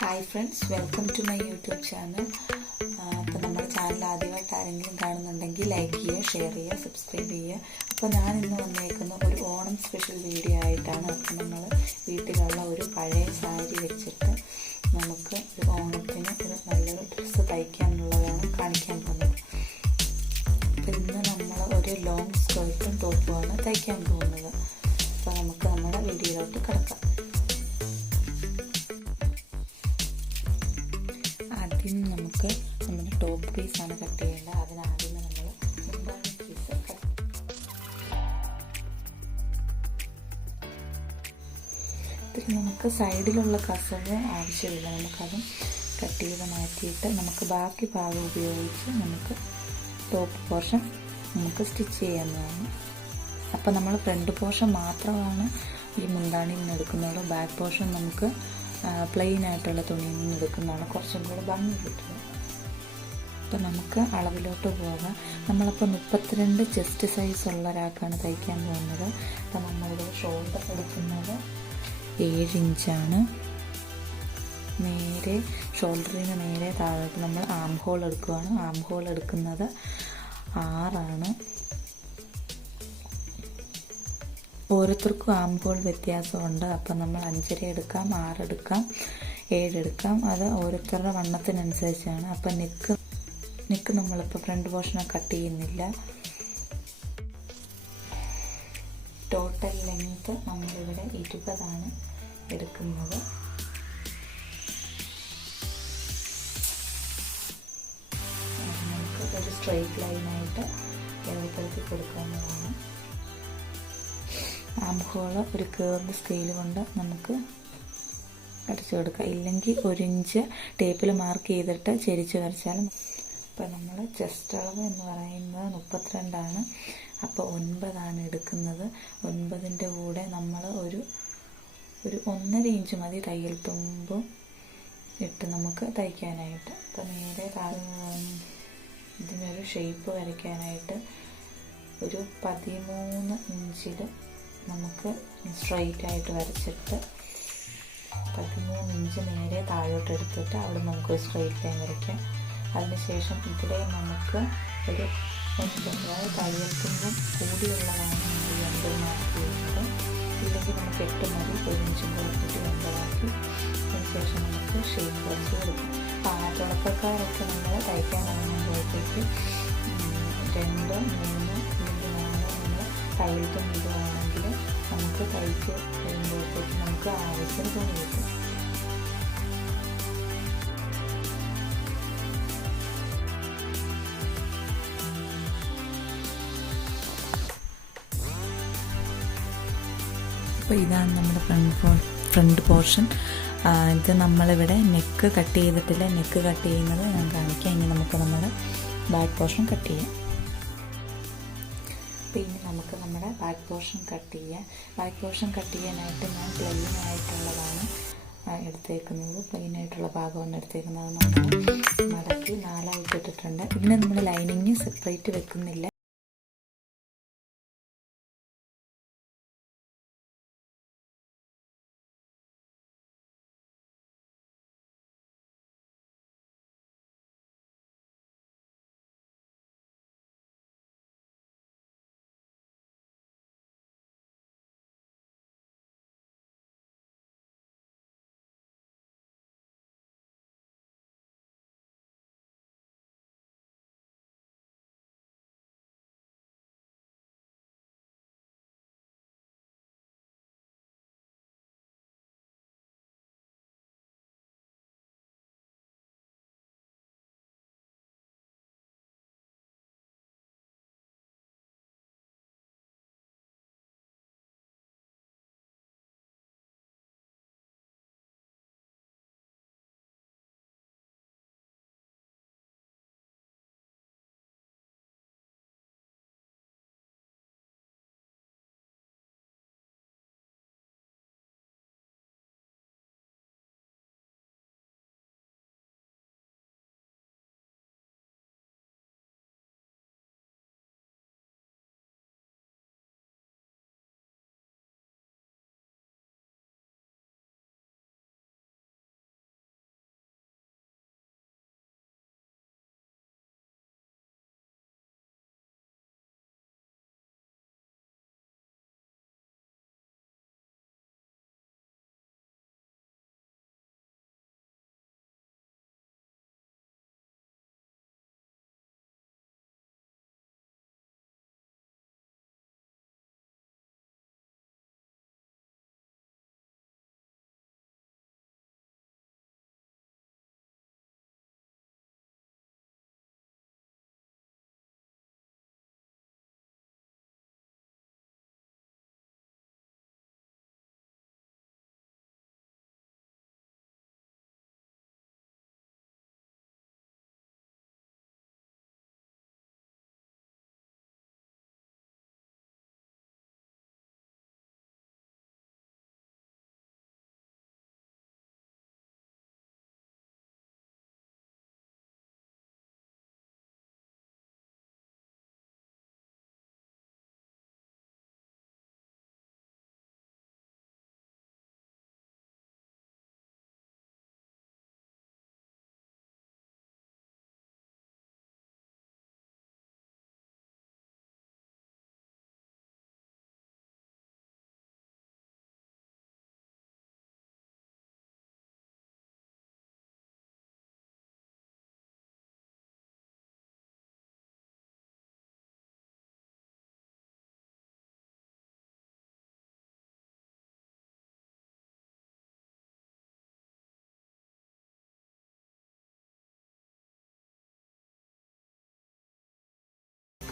Hi friends welcome to my YouTube channel അപ്പോൾ നമ്മുടെ channel ആദ്യമായിട്ട് ആരെങ്കിലും കാണുന്നുണ്ടെങ്കിൽ ലൈക്ക് ചെയ്യുക ഷെയർ ചെയ്യുക സബ്സ്ക്രൈബ് ചെയ്യുക. അപ്പോൾ ഞാൻ ഇന്ന് വന്നേക്കുന്ന ഒരു ഓണം സ്പെഷ്യൽ വീഡിയോ ആയിട്ടാണ് അപ്പോൾ നമ്മൾ വീട്ടിലുള്ള ഒരു പഴയ സാരി വെച്ചിട്ട് നമുക്ക് ഒരു ഓണത്തിന് ഒരു നല്ലൊരു ഡ്രസ്സ് തയ്ക്കാനുള്ളതാണ് കാണിക്കാൻ പോകുന്നത്. അപ്പോൾ ഇന്ന് നമ്മൾ ഒരു ലോങ് സ്കേർട്ടും ടോപ്പുമാണ് തയ്ക്കാൻ പോകുന്നത്. അപ്പോൾ നമുക്ക് നമ്മുടെ വീഡിയോയിലോട്ട് കിടക്കാം. ടോപ്പ് പീസാണ് കട്ട് ചെയ്യേണ്ടത്. അതിനാദ്യം നമ്മൾ പീസ് പിന്നെ നമുക്ക് സൈഡിലുള്ള കസവ് ആവശ്യമില്ല. നമുക്കതും കട്ട് ചെയ്ത് മാറ്റിയിട്ട് നമുക്ക് ബാക്കി ഭാഗം ഉപയോഗിച്ച് നമുക്ക് ടോപ്പ് പോർഷൻ നമുക്ക് സ്റ്റിച്ച് ചെയ്യാവുന്നതാണ്. അപ്പോൾ നമ്മൾ ഫ്രണ്ട് പോർഷൻ മാത്രമാണ് ഈ മുന്താണിയിൽ നിന്ന് എടുക്കുന്നുള്ളൂ ബാക്ക് പോർഷൻ നമുക്ക് പ്ലെയിൻ ആയിട്ടുള്ള തുണിയിൽ നിന്ന് എടുക്കുന്നതാണ്. കുറച്ചും കൂടെ ഭംഗി കിട്ടുന്നത് അപ്പോൾ നമുക്ക് അളവിലോട്ട് പോകാം. നമ്മളപ്പോൾ മുപ്പത്തിരണ്ട് ചെസ്റ്റ് സൈസ് ഉള്ള ഒരാൾക്കാണ് തയ്ക്കാൻ പോകുന്നത്. അപ്പം നമ്മളിവിടെ ഷോൾഡർ എടുക്കുന്നത് ഏഴ് ഇഞ്ചാണ് നേരെ ഷോൾഡറിന് നേരെ താഴോട്ട് നമ്മൾ ആം ഹോൾ എടുക്കുകയാണ് ആം ഹോൾ എടുക്കുന്നത് ആറാണ് ഓരോരുത്തർക്കും ആം ഹോൾ വ്യത്യാസമുണ്ട്. അപ്പം നമ്മൾ അഞ്ചര എടുക്കാം ആറെടുക്കാം ഏഴെടുക്കാം അത് ഓരോരുത്തരുടെ വണ്ണത്തിനനുസരിച്ചാണ്. അപ്പം നെക്ക് നെക്ക് നമ്മളിപ്പോൾ ഫ്രണ്ട് പോർഷനെ കട്ട് ചെയ്യുന്നില്ല. ടോട്ടൽ ലെങ്ത്ത് നമ്മളിവിടെ ഇരുപതാണ് എടുക്കുന്നത്. നമുക്ക് ഒരു സ്ട്രെയിറ്റ് ലൈനായിട്ട് ഏർപ്പെടുത്തി കൊടുക്കാവുന്നതാണ്. ആംഹോൾ ഒരു കേർവ് സ്കെയിൽ കൊണ്ട് നമുക്ക് അടിച്ചു കൊടുക്കാം. ഇല്ലെങ്കിൽ ഒരു ഇഞ്ച് ടേപ്പിൽ മാർക്ക് ചെയ്തിട്ട് ചെരിച്ച് വരച്ചാലും ഇപ്പം നമ്മൾ ചെസ്റ്റ് അളവ് എന്ന് പറയുന്നത് മുപ്പത്തിരണ്ടാണ്. അപ്പോൾ ഒൻപതാണ് എടുക്കുന്നത്. ഒൻപതിന്റെ കൂടെ നമ്മൾ ഒരു ഒരു ഒന്നര ഇഞ്ച് മതി തയ്യൽ തുമ്പും ഇട്ട് നമുക്ക് തയ്ക്കാനായിട്ട്. അപ്പം നേരെ ഇതിനൊരു ഷേപ്പ് വരയ്ക്കാനായിട്ട് ഒരു പതിമൂന്ന് ഇഞ്ചിൽ നമുക്ക് സ്ട്രൈറ്റ് ആയിട്ട് വരച്ചിട്ട് പതിമൂന്ന് ഇഞ്ച് നേരെ താഴോട്ട് എടുത്തിട്ട് അവിടെ നമുക്ക് സ്ട്രൈറ്റ് ലൈൻ വരയ്ക്കാം. അതിനുശേഷം ഇവിടെ നമുക്ക് ഒരു അതായത് തയ്യൽത്തുമ്പും കൂടിയുള്ളതാണ് നമ്മൾ ചെയ്യുന്നത് ഇല്ലെങ്കിൽ നമുക്ക് എട്ട് മതി ഒരു കൊടുത്തിട്ട് എൺപതാക്കി അതിനുശേഷം നമുക്ക് ഷെയ്ഡ് വരച്ച് കൊടുക്കും. അപ്പോൾ ആ തുടക്കക്കാരൊക്കെ നമ്മൾ തയ്ക്കാൻ ഇറങ്ങുമ്പോഴത്തേക്ക് രണ്ട് മൂന്ന് അല്ലെങ്കിൽ നാല് നമ്മൾ തയ്യൽത്തും ഇടുവാണെങ്കിൽ നമുക്ക് തയ്ച്ച് കഴിയുമ്പോഴത്തേക്ക് നമുക്ക് ആവശ്യം തുണി അപ്പോൾ ഇതാണ് നമ്മുടെ ഫ്രണ്ട് ഫ്രണ്ട് പോർഷൻ ഇത് നമ്മളിവിടെ നെക്ക് കട്ട് ചെയ്തിട്ടില്ല. നെക്ക് കട്ട് ചെയ്യുന്നത് ഞാൻ കാണിക്കാം. ഇനി നമുക്ക് നമ്മുടെ ബാക്ക് പോർഷൻ കട്ട് ചെയ്യാം. പിന്നെ നമുക്ക് നമ്മുടെ ബാക്ക് പോർഷൻ കട്ട് ചെയ്യാം. ബാക്ക് പോർഷൻ കട്ട് ചെയ്യാനായിട്ട് ഞാൻ പ്ലെയിൻ ആയിട്ടുള്ളതാണ് എടുത്തേക്കുന്നത്. പ്ലെയിൻ ആയിട്ടുള്ള ഭാഗമാണ് എടുത്തേക്കുന്നത്. നമ്മൾ മടക്കി നാലായിട്ട് ഇട്ടിട്ടുണ്ട്. ഇതിന് നമ്മൾ ലൈനിങ് സെപ്പറേറ്റ് വെക്കുന്നില്ല.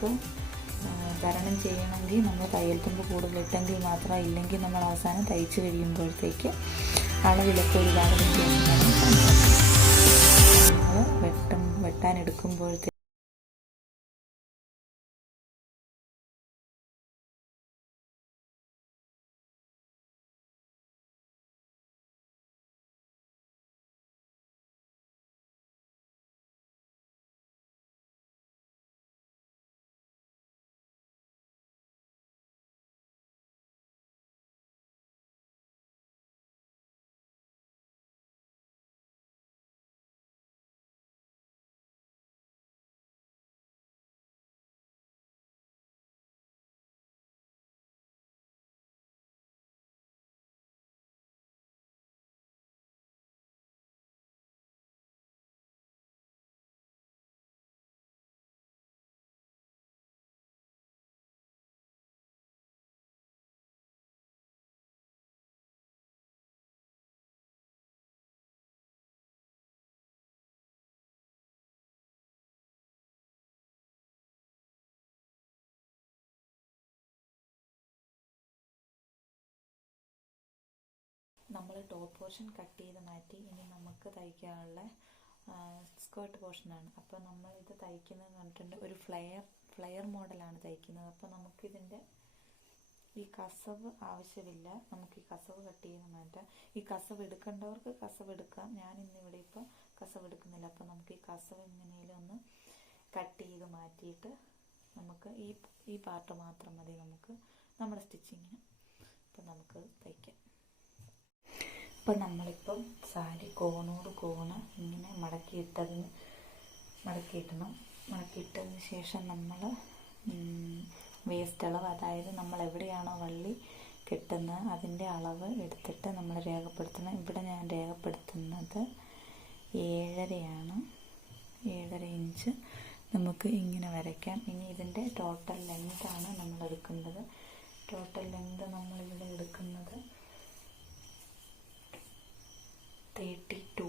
നമുക്ക് തരണം ചെയ്യണമെങ്കിൽ നമ്മൾ തയ്യൽ തുമ്പ് കൂടുതലിട്ടെങ്കിൽ മാത്രം ഇല്ലെങ്കിൽ നമ്മൾ അവസാനം തയ്ച്ച് കഴിയുമ്പോഴത്തേക്ക് അളവിലൊക്കെ ഒരുപാട് നമ്മൾ വെട്ടും വെട്ടാൻ ടോപ്പ് പോർഷൻ കട്ട് ചെയ്ത് മാറ്റി ഇനി നമുക്ക് തയ്ക്കാനുള്ള സ്കേർട്ട് പോർഷനാണ് അപ്പോൾ നമ്മൾ ഇത് തയ്ക്കുന്നത് പറഞ്ഞിട്ടുണ്ട്. ഒരു ഫ്ലെയർ ഫ്ലെയർ മോഡലാണ് തയ്ക്കുന്നത്. അപ്പോൾ നമുക്കിതിന്റെ ഈ കസവ് ആവശ്യമില്ല. നമുക്ക് ഈ കസവ് കട്ട് ചെയ്ത് മാറ്റാം. ഈ കസവ് എടുക്കേണ്ടവർക്ക് കസവ് എടുക്കാം. ഞാൻ ഇന്നിവിടെ ഇപ്പോൾ കസവ് എടുക്കുന്നില്ല. അപ്പോൾ നമുക്ക് ഈ കസവ് എങ്ങനെയും ഒന്ന് കട്ട് ചെയ്ത് മാറ്റിയിട്ട് നമുക്ക് ഈ ഈ പാർട്ട് മാത്രം മതി നമുക്ക് നമ്മുടെ സ്റ്റിച്ചിങ്ങിന് അപ്പോൾ നമുക്ക് തയ്ക്കാം. ഇപ്പം നമ്മളിപ്പം സാരി കോണോട് കോണ് ഇങ്ങനെ മടക്കിയിട്ടതിന് മടക്കിയിടണം. മടക്കിയിട്ടതിന് ശേഷം നമ്മൾ വേസ്റ്റ് അളവ് അതായത് നമ്മൾ എവിടെയാണോ വള്ളി കെട്ടുന്നത് അതിന്റെ അളവ് എടുത്തിട്ട് നമ്മൾ രേഖപ്പെടുത്തണം. ഇവിടെ ഞാൻ രേഖപ്പെടുത്തുന്നത് ഏഴരയാണ്. ഏഴര ഇഞ്ച് നമുക്ക് ഇങ്ങനെ വരയ്ക്കാം. ഇനി ഇതിന്റെ ടോട്ടൽ ലെങ്താണ് നമ്മൾ എടുക്കുന്നത്. ടോട്ടൽ ലെങ്ത് നമ്മളിവിടെ എടുക്കുന്നത് 32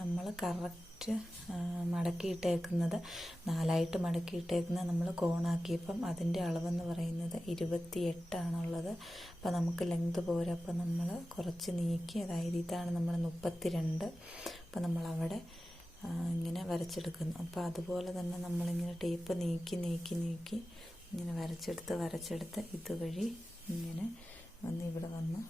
നമ്മൾ കറക്റ്റ് മടക്കിയിട്ടേക്കുന്നത് നാലായിട്ട് മടക്കിയിട്ടേക്കുന്നത് നമ്മൾ കോണാക്കിയപ്പം അതിന്റെ അളവെന്ന് പറയുന്നത് ഇരുപത്തി എട്ടാണുള്ളത് അപ്പോൾ നമുക്ക് ലെങ്ത് പോരാ. അപ്പോൾ നമ്മൾ കുറച്ച് നീക്കി അതായത് ഇതാണ് നമ്മൾ മുപ്പത്തി രണ്ട് അപ്പോൾ നമ്മളവിടെ ഇങ്ങനെ വരച്ചെടുക്കുന്നു. അപ്പോൾ അതുപോലെ തന്നെ നമ്മളിങ്ങനെ ടേപ്പ് നീക്കി നീക്കി നീക്കി ഇങ്ങനെ വരച്ചെടുത്ത് വരച്ചെടുത്ത് ഇതുവഴി ഇങ്ങനെ വന്ന് ഇവിടെ വന്ന്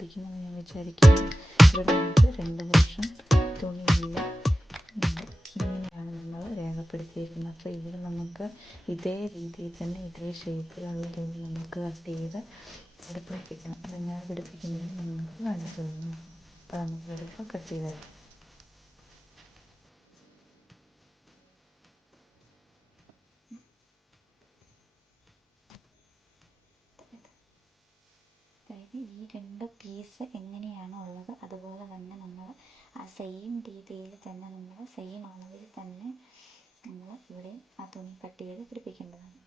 സാധിക്കുമെന്ന് ഞാൻ വിചാരിക്കുന്നു. ഇവിടെ നമുക്ക് രണ്ട് വർഷം തുണിയില്ല. ഇങ്ങനെയാണ് നമ്മൾ രേഖപ്പെടുത്തിയിരിക്കുന്നത്. അപ്പോൾ ഇവിടെ നമുക്ക് ഇതേ രീതിയിൽ തന്നെ ഇതേ ഷേപ്പിലുള്ള തുണി നമുക്ക് കട്ട് ചെയ്ത് ഇവിടെ പിടിപ്പിക്കണം അതെങ്ങനെ പിടിപ്പിക്കുന്നത് നിങ്ങൾക്ക് കാണിച്ചു തന്നു അപ്പോൾ നമുക്ക് കട്ട് തരാം അതായത് ഈ രണ്ട് എങ്ങനെയാണ് ഉള്ളത്? അതുപോലെ തന്നെ നമ്മൾ ആ സെയിം രീതിയിൽ തന്നെ നമ്മൾ സെയിം അളവിൽ തന്നെ നമ്മൾ ഇവിടെ ആ തുണി കട്ട് ചെയ്ത് പിടിപ്പിക്കേണ്ടതാണ്.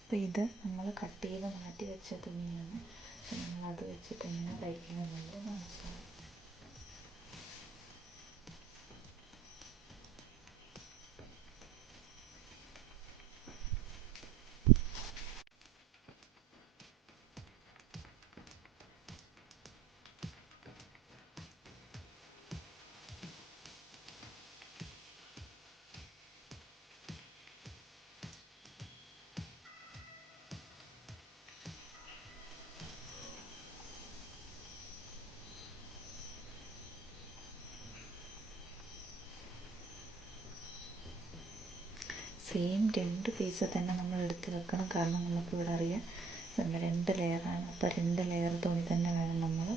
അപ്പോൾ ഇത് നമ്മൾ കട്ട് ചെയ്ത് മാറ്റി വെച്ച തുണിയാണ്. അത് വെച്ചിട്ട് എങ്ങനെ തയ്ക്കണമെന്നുള്ളത് കാണിച്ചു സെയിം രണ്ട് പീസ് തന്നെ നമ്മൾ എടുത്ത് വെക്കണം. കാരണം നമുക്കിവിടെ അറിയാം നമ്മൾ രണ്ട് ലെയറാണ് അപ്പോൾ രണ്ട് ലെയർ തുണി തന്നെ വേണം നമ്മൾ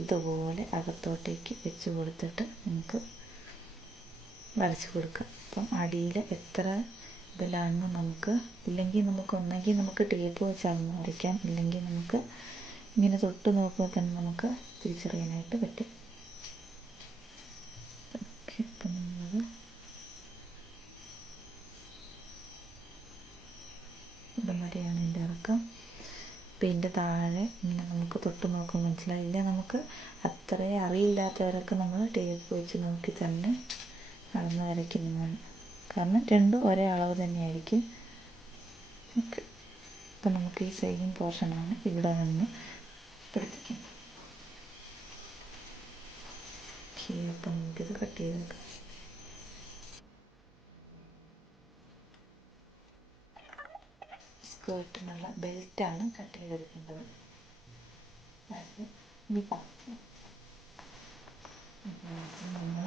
ഇതുപോലെ അകത്തോട്ടേക്ക് വെച്ച് കൊടുത്തിട്ട് നമുക്ക് വരച്ച് കൊടുക്കാം. അപ്പം അടിയിൽ എത്ര ഇതിലാണെന്ന് നമുക്ക് ഇല്ലെങ്കിൽ നമുക്ക് ഒന്നെങ്കിൽ നമുക്ക് ടേപ്പ് വെച്ച് അളന്ന് വരയ്ക്കാം. ഇല്ലെങ്കിൽ നമുക്ക് ഇങ്ങനെ തൊട്ട് നോക്കുമ്പോൾ തന്നെ നമുക്ക് തിരിച്ചറിയാനായിട്ട് പറ്റും. ഓക്കെ അപ്പം നമ്മൾ ഇവിടം വരെയാണ് എന്റെ ഇറക്കം? ഇതിന്റെ താഴെ നമുക്ക് തൊട്ട് നോക്കുമ്പോൾ മനസ്സിലായില്ല. നമുക്ക് അത്രയും അറിയില്ലാത്തവരൊക്കെ നമ്മൾ ടേപ്പ് വെച്ച് നോക്കി തന്നെ അളന്ന് വരയ്ക്കുന്നതാണ്. കാരണം രണ്ടും ഒരേ അളവ് തന്നെയായിരിക്കും. ഓക്കെ. അപ്പം നമുക്ക് ഈ സെയിം പോർഷനാണ് ഇവിടെ നിന്ന് പഠിപ്പിക്കുന്നത് ഓക്കെ അപ്പം നമുക്കിത് കട്ട് ചെയ്തെടുക്കാം സ്കേർട്ടിനുള്ള ബെൽറ്റാണ് കട്ട് ചെയ്തെടുക്കേണ്ടത്. അത് നമ്മൾ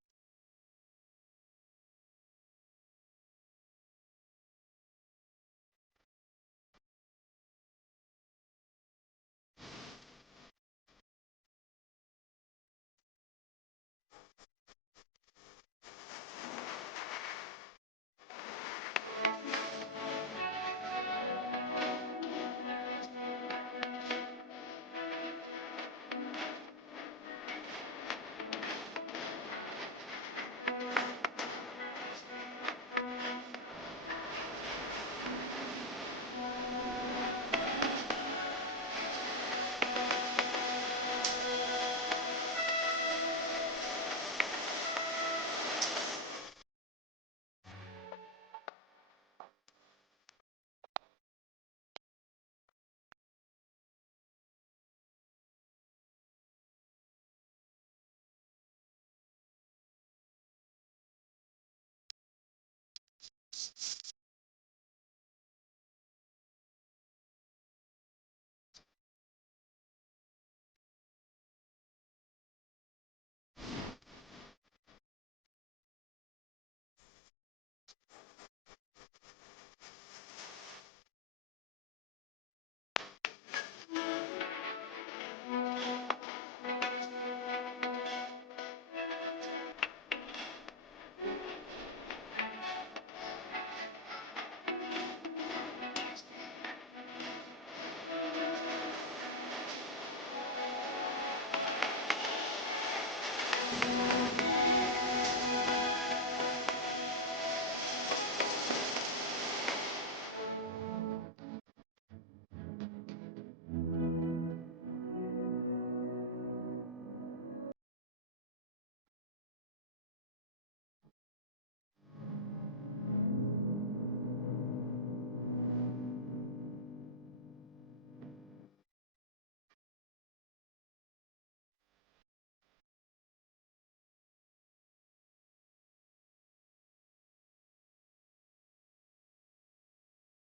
うん。